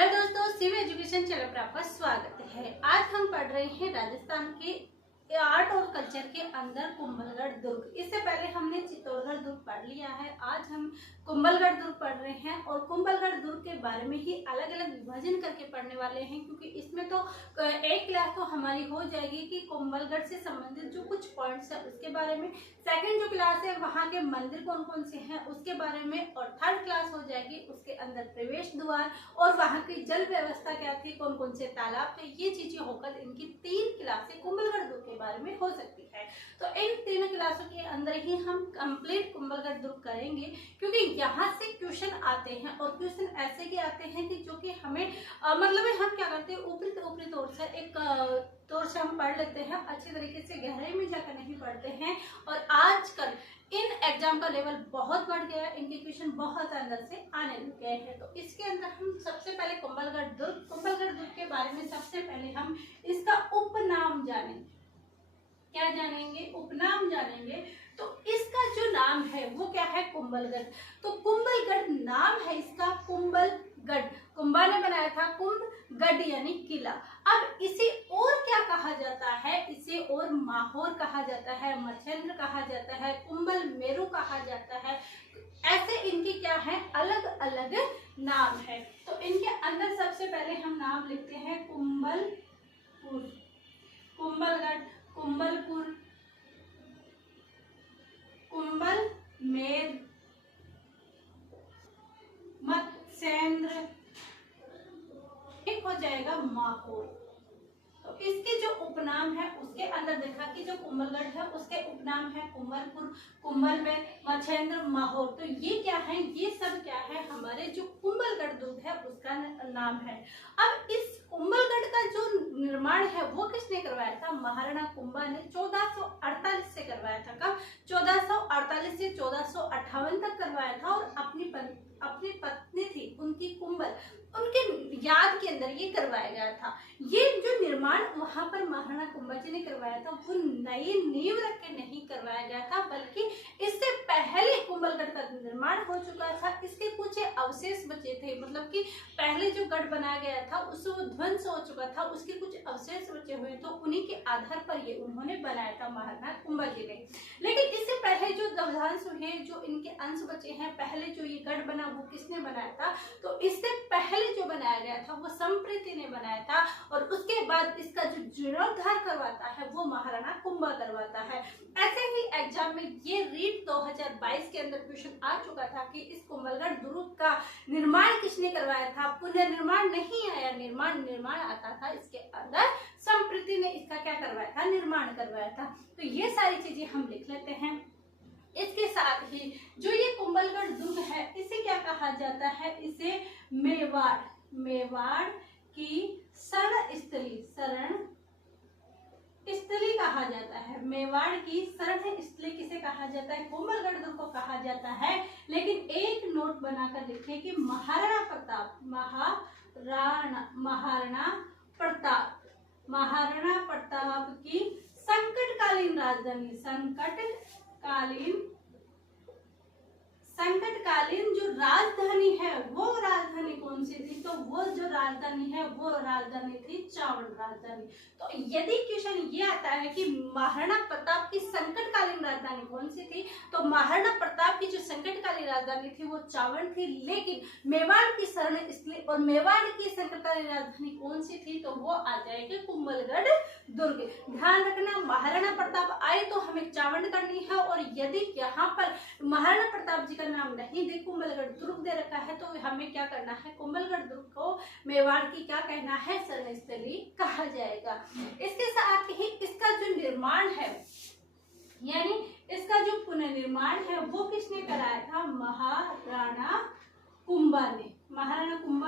Hello दोस्तों, सिव education channel पर आपका स्वागत है। आज हम पढ़ रहे हैं राजस्थान के आर्ट और कल्चर के अंदर कुंभलगढ़ दुर्ग। इससे पहले हमने चित्तौड़गढ़ दुर्ग पढ़ लिया है। आज हम कुंभलगढ़ दुर्ग पढ़ रहे हैं और कुंभलगढ़ दुर्ग के बारे में ही अलग अलग विभाजन करके पढ़ने वाले हैं, क्योंकि इसमें तो एक क्लास तो हमारी हो जाएगी कि कुंभलगढ़ से संबंधित जो कुछ पॉइंट्स है उसके बारे में। सेकंड जो क्लास है वहाँ के मंदिर कौन कौन से हैं उसके बारे में, और थर्ड क्लास हो जाएगी उसके अंदर प्रवेश द्वार और वहाँ की जल व्यवस्था क्या थी, कौन कौन से तालाब थे। ये चीजें होकर इनकी 3 क्लासें कुंभलगढ़ दुर्ग के बारे में हो सकती है। तो इन 3 क्लासों के अंदर ही हम कंप्लीट कुंभलगढ़ दुर्ग करेंगे, क्योंकि यहाँ से क्वेश्चन आते हैं और क्वेश्चन ऐसे के आते हैं कि जो कि हमें मतलब हम क्या करते हैं ऊपरी तौर से एक तौर से हम पढ़ लेते हैं, अच्छी तरीके से गहराई में जाकर नहीं पढ़ते हैं। और आजकल इन एग्जाम का लेवल बहुत बढ़ गया है, इनके क्वेश्चन बहुत अंदर से आने लग गए हैं। तो इसके अंदर हम सबसे पहले कुंभलगढ़ दुर्ग के बारे में सबसे पहले हम इसका उपनाम जानेंगे। क्या जानेंगे? उपनाम जानेंगे। तो इसका जो नाम है वो क्या है? कुंभलगढ़। तो कुंभलगढ़ नाम है इसका कुंभलगढ़। कुंभा ने बनाया था, कुंभ गढ़ यानी किला। अब इसे और क्या कहा जाता है? इसे और माहौर कहा जाता है, मच्छेंद्र कहा जाता है, कुंभल मेरू कहा जाता है। ऐसे इनके क्या है? अलग अलग नाम है। तो इनके अंदर सबसे पहले हम नाम लिखते हैं कुंभलपुर, कुंभलगढ़, कुंभलपुर, कुंभलमेर, मत्स्येंद्र, एक हो जाएगा माहौर। तो इसके जो उपनाम है उसके अंदर देखा कि जो कुंभलगढ़ है उसके उपनाम है कुंभलपुर, कुंभलमेर, मच्छेंद्र, माहौर। तो ये क्या है? ये सब क्या है? हमारे जो कुंभलगढ़ दुर्ग है उसका नाम है। अब इस कुंभलगढ़ का जो निर्माण है वो किसने करवाया था? महाराणा कुंभा ने 1448 से करवाया था। कब? 1448 से 1458 तक करवाया था। और अपनी पत्नी थी उनकी कुंभल, उनके याद के अंदर ये करवाया गया था। ये जो निर्माण वहां पर महाराणा कुंभा जी ने करवाया था वो नई नींव रख के नहीं करवाया गया था, बल्कि इससे पहले कुंभलगढ़ का निर्माण हो चुका था। इसके कुछ अवशेष बचे थे, मतलब कि पहले जो गढ़ बनाया गया था उससे वो ध्वंस हो चुका था, उसके कुछ अवशेष बचे हुए तो उन्हीं के आधार पर ये उन्होंने बनाया था महाराणा कुंभा जी ने। लेकिन इससे पहले जो दवधांश हुए, जो इनके अंश बचे हैं, पहले जो ये गढ़ बना वो किसने बनाया था? तो इससे पहले जो बनाया गया था वो संप्रीति ने बनाया था, और उसके बाद इसका जो जीर्णोद्धार करवाता है वो महाराणा कुंभा करवाता है। ऐसे ही एग्जाम में ये रीट 2022 के अंदर क्वेश्चन आ चुका था कि इस कुंभलगढ़ दुर्ग का निर्माण किसने करवाया था? पुनर्निर्माण नहीं आया, निर्माण आता था। इसके अंदर संप्रीति ने इसका क्या करवाया था? निर्माण करवाया था। तो ये सारी चीजें हम लिख लेते हैं। इसके साथ ही जो ये कुंभलगढ़ दुर्ग है इसे क्या कहा जाता है? इसे मेवाड़ की शरण स्थली कहा जाता है। मेवाड़ की शरण स्थली किसे कहा जाता है? कुंभलगढ़ दुर्ग को कहा जाता है। लेकिन एक नोट बनाकर लिखे कि महाराणा प्रताप की संकटकालीन जो राजधानी है वो राजधानी कौन सी थी? तो वो जो राजधानी है वो राजधानी थी चावड़ राजधानी। तो यदि क्वेश्चन ये आता है कि महाराणा प्रताप की संकटकालीन राजधानी कौन सी थी, तो महाराणा प्रताप की जो संकटकालीन राजधानी थी वो चावड़ थी। लेकिन मेवाड़ की शरण स्थली और मेवाड़ की संकटकालीन राजधानी कौन सी थी? तो वो आ जाएगी कुंभलगढ़ दुर्ग। ध्यान रखना, महाराणा प्रताप आए तो हमें चावड़ करनी है, और यदि यहाँ पर महाराणा प्रताप जी का नाम नहीं दे, कुंभलगढ़ दुर्ग दे रखा है, तो हमें क्या करना है? कुंभलगढ़ दुर्ग को मेवाड़ की क्या कहना है? शरण स्थली कहा जाएगा। इसके साथ ही इसका जो निर्माण है यानी इसका जो पुनर्निर्माण है वो किसने कराया था? महाराणा कुंभा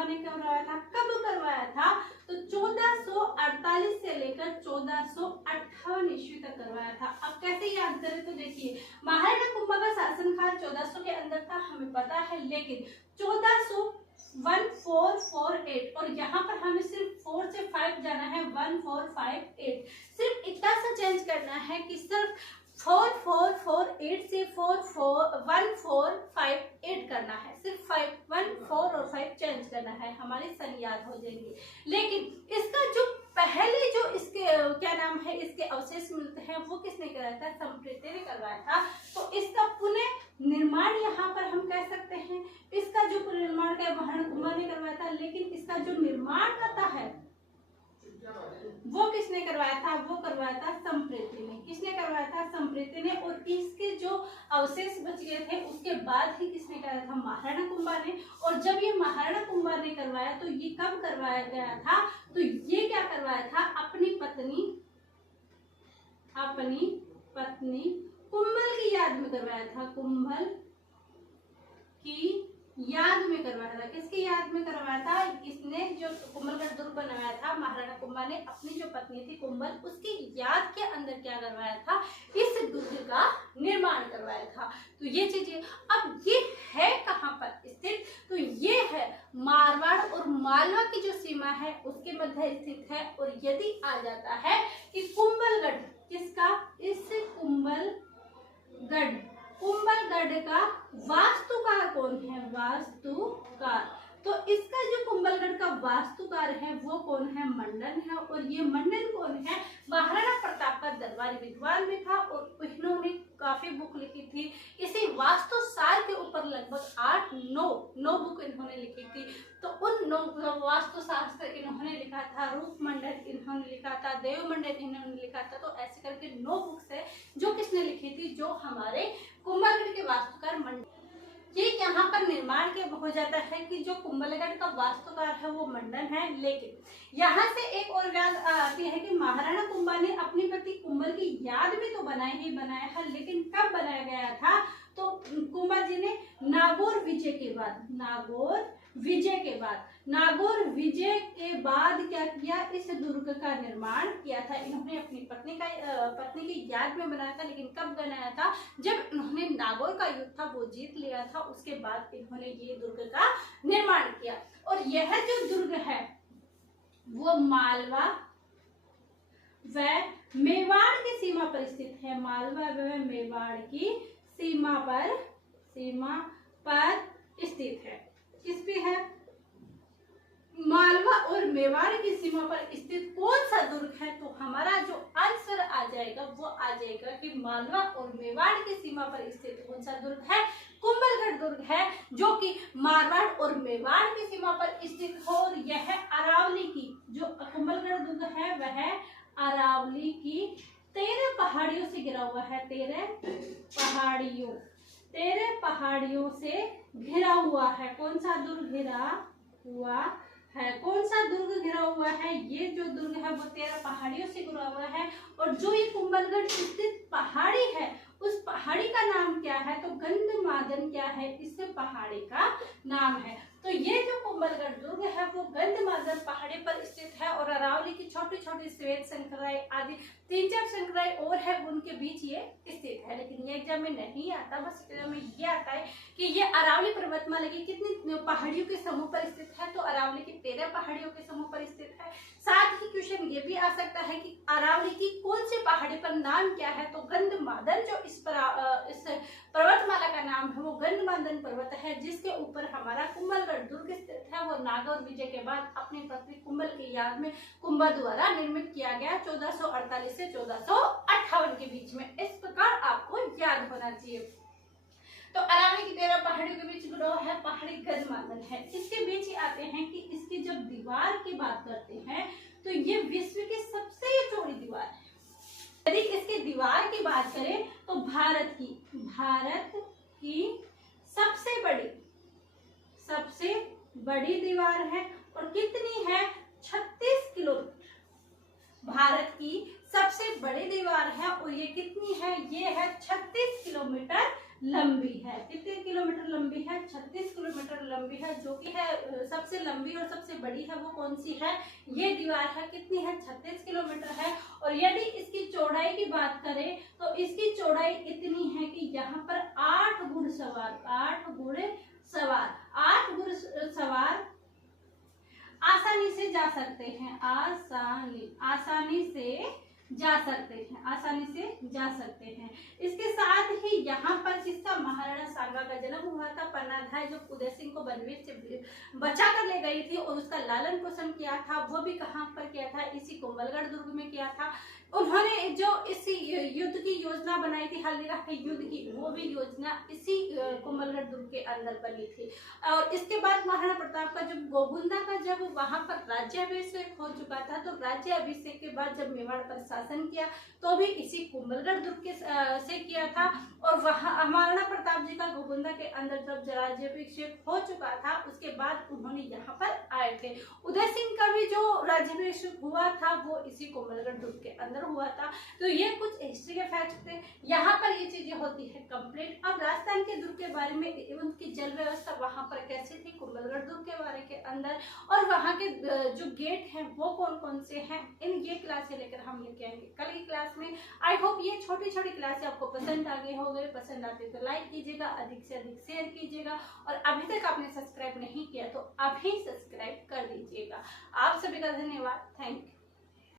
ने करवाया था। कब करवाया था? तो 1448 से लेकर 1458 ईस्वी तक करवाया था। अब कैसे याद करें? तो देखिए, महाराणा कुंभा का शासनकाल 1400 के अंदर था, हमें पता है। लेकिन 1448 और यहाँ पर हमें सिर्फ 4 से 5 जाना है, 1458। सिर्फ इतना सा चेंज करना है कि सिर्फ 4448 से 1458 करना है। सिर्फ 5 1 4 और 5 चेंज करना है, हमारी सन याद हो जाएंगे। लेकिन इसका जो पहले जो इसके क्या नाम है इसके अवशेष मिलते हैं वो किसने कराया था? संप्रीति ने करवाया था। तो इसका पुनः निर्माण यहाँ पर हम कह सकते हैं, इसका जो पुनर्निर्माण का महाराणा कुंभा ने करवाया था, लेकिन इसका जो निर्माण करता है वो किसने करवाया था? वो करवाया था संप्रीति ने। किसने करवाया था? संप्रीति ने। और इसके जो अवशेष बच गए थे उसके बाद ही किसने कराया था? महाराणा कुंभा ने। और जब ये महाराणा कुंभा ने करवाया तो ये कब करवाया गया था? तो ये क्या करवाया था? अपनी पत्नी कुंभल की याद में करवाया था। कुंभल की याद में करवाया था। किसकी याद में करवाया था? इसने जो कुंभलगढ़ दुर्ग बनवाया था महाराणा कुंभा ने, अपनी जो पत्नी थी कुंभल, उसकी याद के अंदर क्या करवाया था? इस दुर्ग का निर्माण करवाया था। तो ये चीजें, अब ये है कहाँ पर स्थित? तो ये है मारवाड़ और मालवा की जो सीमा है उसके मध्य स्थित है। और यदि आ जाता है कि कुंभलगढ़ किसका? इस कुंभलगढ़ का वास्तुकार कौन है? वास्तुकार। तो इसका जो कुंभलगढ़ का वास्तुकार है वो कौन है? मंडन है। और ये मंडन कौन है? महाराणा प्रताप का दरबारी विद्वान भी था और इन्होंने काफी बुक लिखी थी। इसी वास्तु सार के ऊपर लगभग 8-9 बुक इन्होंने लिखी थी। तो उन 9 वास्तु शास्त्र इन्होंने लिखा था, रूप मंडल इन्होंने लिखा था, देव मंडल इन्होंने लिखा था। तो ऐसे करके 9 बुक्स है जो किसने लिखी थी? जो हमारे कुंभलगढ़ के वास्तुकार मंडन। ये यहाँ पर निर्माण के हो जाता है कि जो कुंभलगढ़ का वास्तुकार है वो मंडन है। लेकिन यहाँ से एक और बात आती है कि महाराणा कुंभा ने अपनी पति कुंभल की याद में तो बनाया ही बनाया है, लेकिन कब बनाया गया था? तो कुंभा जी ने नागौर विजय के बाद क्या किया? इस दुर्ग का निर्माण किया था। इन्होंने अपनी पत्नी की याद में बनाया था, लेकिन कब बनाया था? जब इन्होंने नागौर का युद्ध था वो जीत लिया था, उसके बाद इन्होंने ये दुर्ग का निर्माण किया। और यह जो दुर्ग है वो मालवा व मेवाड़ की सीमा पर स्थित है। मालवा व मेवाड़ की सीमा पर स्थित है। किस पे है? मालवा और मेवाड़ की सीमा पर स्थित कौन सा दुर्ग है? तो हमारा जो आंसर आ जाएगा वो आ जाएगा कि मालवा और मेवाड़ की सीमा पर स्थित कौन सा दुर्ग है? कुंभलगढ़ दुर्ग है, जो कि मारवाड़ और मेवाड़ की सीमा पर स्थित हो। और यह अरावली की जो कुंभलगढ़ दुर्ग है वह अरावली की 13 पहाड़ियों से घिरा हुआ है। 13 पहाड़ियों से घिरा हुआ है। कौन सा दुर्ग घिरा हुआ है? कौन सा दुर्ग घिरा हुआ है? ये जो दुर्ग है वो 13 पहाड़ियों से घिरा हुआ है। और जो ये कुंभलगढ़ स्थित पहाड़ी है उस पहाड़ी का नाम क्या है? तो गंधमादन क्या है? इस पहाड़ी का नाम है। तो ये जो कुंभलगढ़ दुर्ग है वो गंधमादन पहाड़ी पर स्थित है। और अरावली की छोटी छोटी श्वेत श्रृंखलाएं आदि 3-4 श्रृंखलाएं और है, उनके बीच ये स्थित है। लेकिन ये एग्जाम में नहीं आता, बस एग्जाम में ये आता है कि ये अरावली पर्वतमाला की कितनी पहाड़ियों के समूह पर स्थित है? तो अरावली की 13 पहाड़ियों के समूह पर स्थित है। साथ ही क्वेश्चन ये भी आ सकता है कि अरावली की कौन सी पहाड़ी पर नाम क्या है? तो गंधमादन जो इस पर्वतमाला का नाम है वो गंधमादन पर्वत है, जिसके ऊपर हमारा कुंभलगढ़ दुर्ग स्थित है। वो नागौर विजय के बाद अपनी पत्नी कुंभल की याद में कुंभा द्वारा निर्मित किया गया 1448 से 1458 के बीच में। इस प्रकार आपको याद होना चाहिए। तो अरावली की 13 पहाड़ियों के बीच ग्रोह है पहाड़ी गंधमादन है। इसके बीच ही आते हैं कि इसकी जब दीवार की बात करते हैं तो ये विश्व की सबसे चौड़ी दीवार है। यदि इसकी दीवार की बात करें तो भारत की सबसे बड़ी दीवार है। और कितनी है? 36 किलोमीटर। भारत की सबसे बड़ी दीवार है और ये कितनी है? ये है 36 किलोमीटर लंबी है। कितने किलोमीटर लंबी है? 36 किलोमीटर लंबी है, जो कि है सबसे लंबी और सबसे बड़ी है। वो कौन सी है? ये दीवार है। कितनी है? 36 किलोमीटर है। और यदि इसकी चौड़ाई की बात करें तो इसकी चौड़ाई इतनी है कि यहाँ पर 8 घुड़सवार आसानी से जा सकते हैं। आसानी से जा सकते हैं, आसानी से जा सकते हैं। इसके साथ ही यहाँ पर जिसका महाराणा सांगा का जन्म हुआ था, पन्नाधाय जो उदय सिंह को बनवीर से बचा कर ले गई थी और उसका लालन पोषण किया था, वो भी कहाँ पर किया था, इसी कुंभलगढ़ दुर्ग में किया था। उन्होंने जो इसी युद्ध की योजना बनाई थी, हल्दीघाटी के युद्ध की, वो भी योजना इसी कुंभलगढ़ दुर्ग के अंदर बनी थी। और इसके बाद महाराणा प्रताप का जब गोगुंदा का जब वहां पर राज्याभिषेक हो चुका था, तो राज्याभिषेक के बाद जब मेवाड़ पर शासन किया तो भी इसी कुंभलगढ़ दुर्ग के से किया था। और वहां महाराणा प्रताप जी का गोगुंदा के अंदर जब राज्याभिषेक हो चुका था, उसके बाद उन्होंने यहाँ पर आए थे। उदय सिंह का भी जो राज्याभिषेक हुआ था वो इसी कुंभलगढ़ दुर्ग के अंदर हुआ था। तो ये कुछ हिस्ट्री के फैक्ट थे, यहाँ पर ये चीजें होती है कंप्लीट। अब राजस्थान के दुर्ग के बारे में, उनकी जल व्यवस्था वहां पर कैसी थी, कुंभलगढ़ दुर्ग के बारे के अंदर, और वहां के जो गेट हैं वो कौन कौन से हैं, इन ये क्लास से लेकर हम लेके आएंगे कल की क्लास में। आई होप ये छोटी छोटी क्लासें आपको पसंद आ गई होंगे। पसंद आते तो लाइक कीजिएगा, अधिक से अधिक शेयर कीजिएगा, और अभी तक आपने सब्सक्राइब नहीं किया तो अभी सब्सक्राइब कर दीजिएगा। आप सभी का धन्यवाद। Thank you.